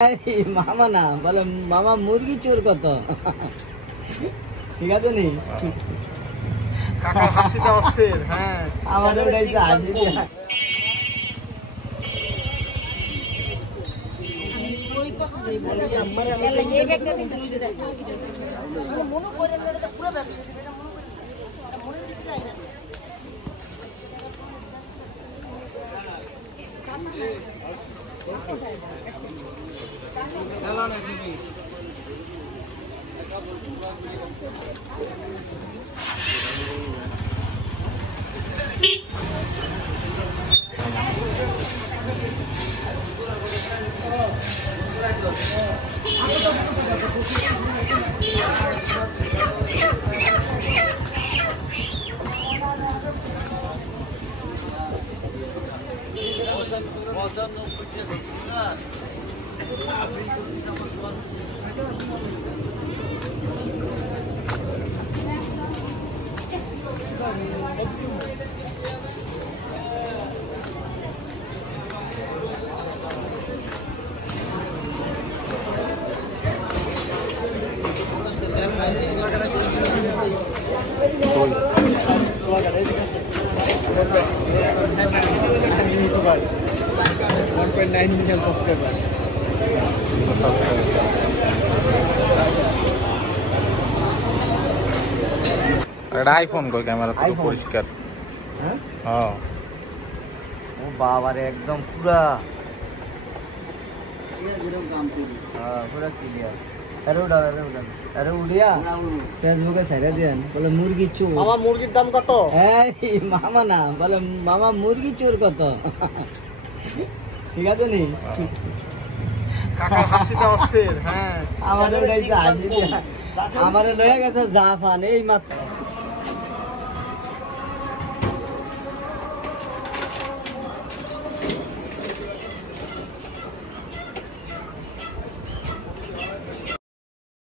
মামা না বলে মামা মুরগি চোর কত ঠিক আছে নি কাকার হাসিটা অস্থির। হ্যাঁ আমাদের কাছে হাসি আইফোন কই ক্যামেরা তো পরিষ্কার। হ্যাঁ ও বাবা রে একদম পুরা পুরা ক্লিয়ার। আরে উড়িয়া ফেসবুকে ছেড়ে দেন বলে মুরগি চোর। মামা মুরগির দাম কত? মামা না বলে মামা মুরগি চোর কত ঠিক আছে নি কাকার হাসিটা অস্থির। হ্যাঁ আমাদের কাছে হাসি আমাদের লয়ে গেছে জাফান এই মাত্র।